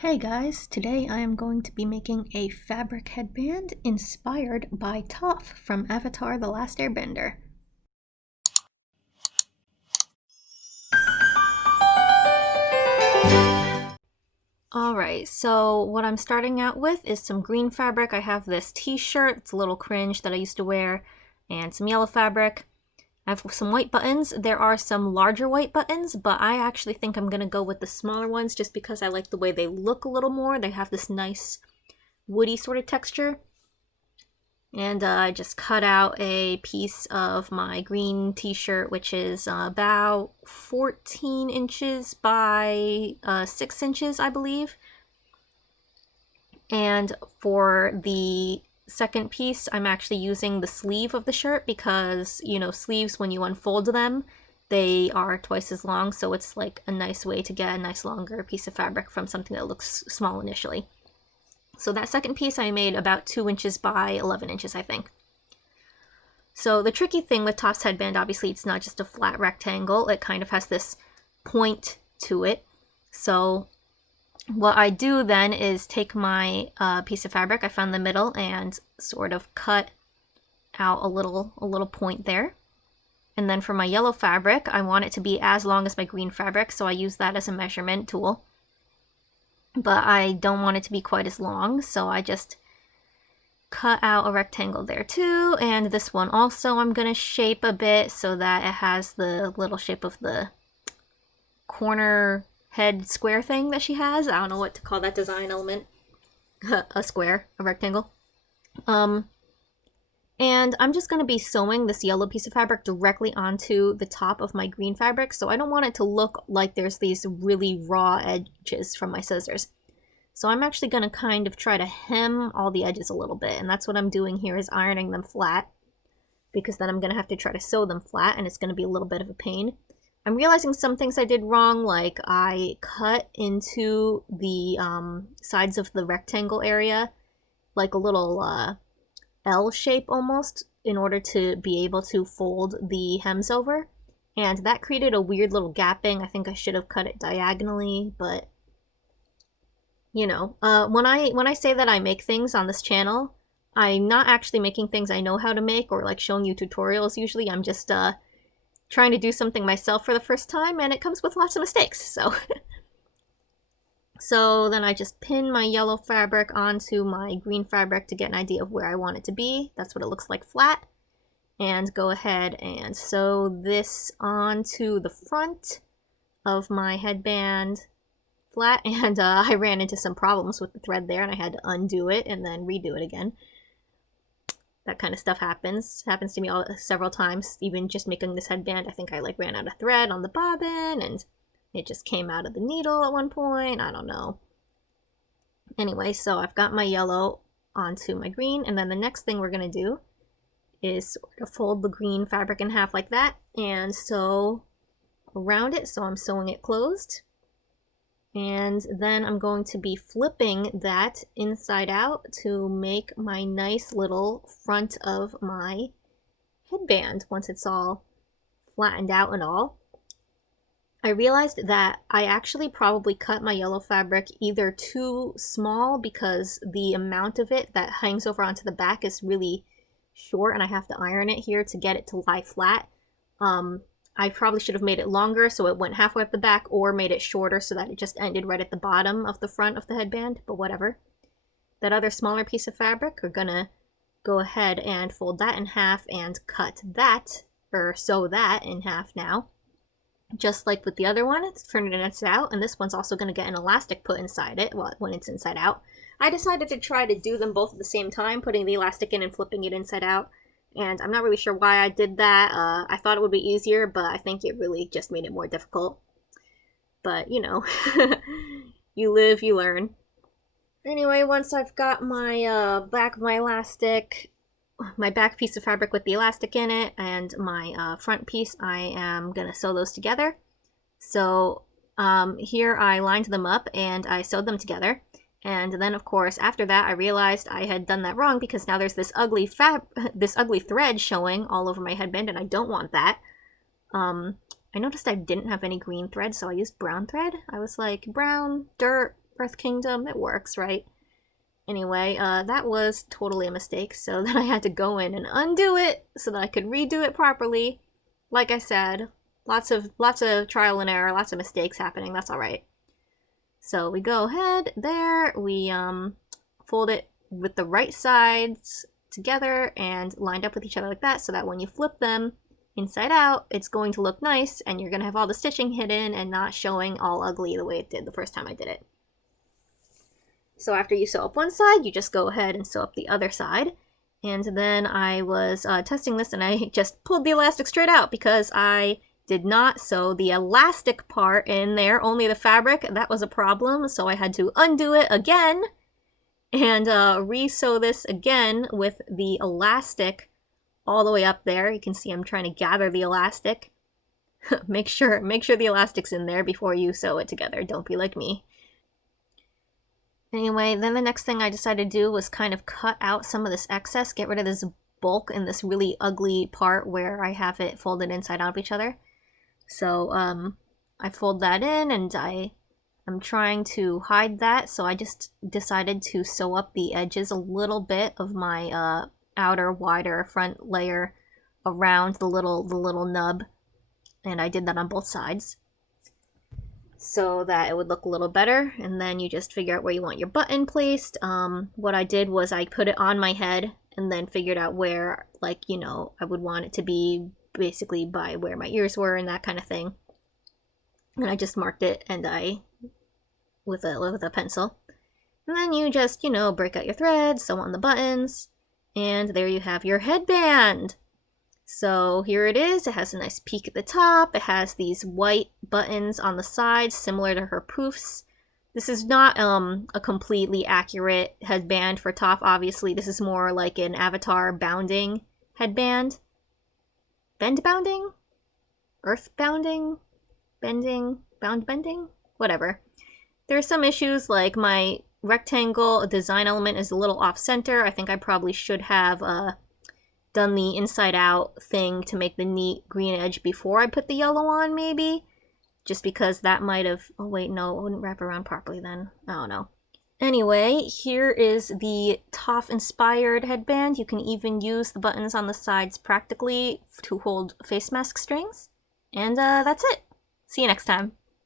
Hey guys, today I am going to be making a fabric headband inspired by Toph from Avatar The Last Airbender. Alright, so what I'm starting out with is some green fabric. I have this t-shirt, it's a little cringe that I used to wear, and some yellow fabric. I have some white buttons. There are some larger white buttons, but I actually think I'm going to go with the smaller ones just because I like the way they look a little more. They have this nice woody sort of texture. And I just cut out a piece of my green t-shirt, which is about 14 inches by 6 inches, I believe. And for the second piece, I'm actually using the sleeve of the shirt because, you know, sleeves, when you unfold them, they are twice as long, so it's like a nice way to get a nice longer piece of fabric from something that looks small initially. So that second piece I made about 2 inches by 11 inches, I think. So the tricky thing with Toph's headband, obviously it's not just a flat rectangle, it kind of has this point to it. So what I do then is take my piece of fabric I found in the middle and sort of cut out a little point there. And then for my yellow fabric, I want it to be as long as my green fabric, so I use that as a measurement tool. But I don't want it to be quite as long, so I just cut out a rectangle there too. And this one also I'm gonna shape a bit so that it has the little shape of the corner head square thing that she has. I don't know what to call that design element. A square, a rectangle. And I'm just going to be sewing this yellow piece of fabric directly onto the top of my green fabric, so I don't want it to look like there's these really raw edges from my scissors. So I'm actually going to kind of try to hem all the edges a little bit, and that's what I'm doing here, is ironing them flat, because then I'm going to have to try to sew them flat, and it's going to be a little bit of a pain. I'm realizing some things I did wrong, like I cut into the sides of the rectangle area like a little L shape almost in order to be able to fold the hems over, and that created a weird little gapping. I think I should have cut it diagonally, but you know, when I say that I make things on this channel, I'm not actually making things I know how to make or like showing you tutorials. Usually I'm just trying to do something myself for the first time, and it comes with lots of mistakes, so. So then I just pin my yellow fabric onto my green fabric to get an idea of where I want it to be. That's what it looks like flat. And go ahead and sew this onto the front of my headband flat, and I ran into some problems with the thread there, and I had to undo it and then redo it again. That kind of stuff happens to me several times. Even just making this headband, I think I like ran out of thread on the bobbin, and it just came out of the needle at one point. I don't know. Anyway, so I've got my yellow onto my green, and then the next thing we're gonna do is sort of fold the green fabric in half like that and sew around it. So I'm sewing it closed. And then I'm going to be flipping that inside out to make my nice little front of my headband once it's all flattened out and all. I realized that I actually probably cut my yellow fabric either too small because the amount of it that hangs over onto the back is really short and I have to iron it here to get it to lie flat. I probably should have made it longer so it went halfway up the back, or made it shorter so that it just ended right at the bottom of the front of the headband, but whatever. That other smaller piece of fabric, we're gonna go ahead and fold that in half and cut that, or sew that in half now. Just like with the other one, it's turning it inside out, and this one's also gonna get an elastic put inside it when it's inside out. I decided to try to do them both at the same time, putting the elastic in and flipping it inside out. And I'm not really sure why I did that. I thought it would be easier, but I think it really just made it more difficult. But, you know, you live, you learn. Anyway, once I've got my back of my elastic, my back piece of fabric with the elastic in it, and my front piece, I am going to sew those together. So here I lined them up and I sewed them together. And then, of course, after that, I realized I had done that wrong because now there's this ugly thread showing all over my headband, and I don't want that. I noticed I didn't have any green thread, so I used brown thread. I was like, brown, dirt, Earth Kingdom. It works, right? Anyway, that was totally a mistake, so then I had to go in and undo it so that I could redo it properly. Like I said, lots of trial and error, lots of mistakes happening. That's all right. So we go ahead there, we fold it with the right sides together and lined up with each other like that, so that when you flip them inside out, it's going to look nice and you're going to have all the stitching hidden and not showing all ugly the way it did the first time I did it. So after you sew up one side, you just go ahead and sew up the other side. And then I was testing this and I just pulled the elastic straight out because I did not sew the elastic part in there, only the fabric. That was a problem, so I had to undo it again and re-sew this again with the elastic all the way up there. You can see I'm trying to gather the elastic. make sure the elastic's in there before you sew it together. Don't be like me. Anyway, then the next thing I decided to do was kind of cut out some of this excess, get rid of this bulk in this really ugly part where I have it folded inside out of each other. So I fold that in and I'm trying to hide that, so I just decided to sew up the edges a little bit of my outer, wider front layer around the little nub, and I did that on both sides so that it would look a little better. And then you just figure out where you want your button placed. What I did was I put it on my head and then figured out where, like, you know, I would want it to be basically by where my ears were and that kind of thing. And I just marked it and with a pencil. And then you just, you know, break out your threads, sew on the buttons, and there you have your headband. So here it is. It has a nice peak at the top. It has these white buttons on the sides, similar to her poofs. This is not a completely accurate headband for Toph, obviously. This is more like an Avatarbounding headband. Bendbounding? Earthbounding? Bending? Bending? Whatever. There are some issues, like my rectangle design element is a little off-center. I think I probably should have done the inside-out thing to make the neat green edge before I put the yellow on, maybe. Just because that might have... Oh, wait, no, it wouldn't wrap around properly then. I don't know. Anyway, here is the Toph-inspired headband. You can even use the buttons on the sides practically to hold face mask strings. And that's it. See you next time.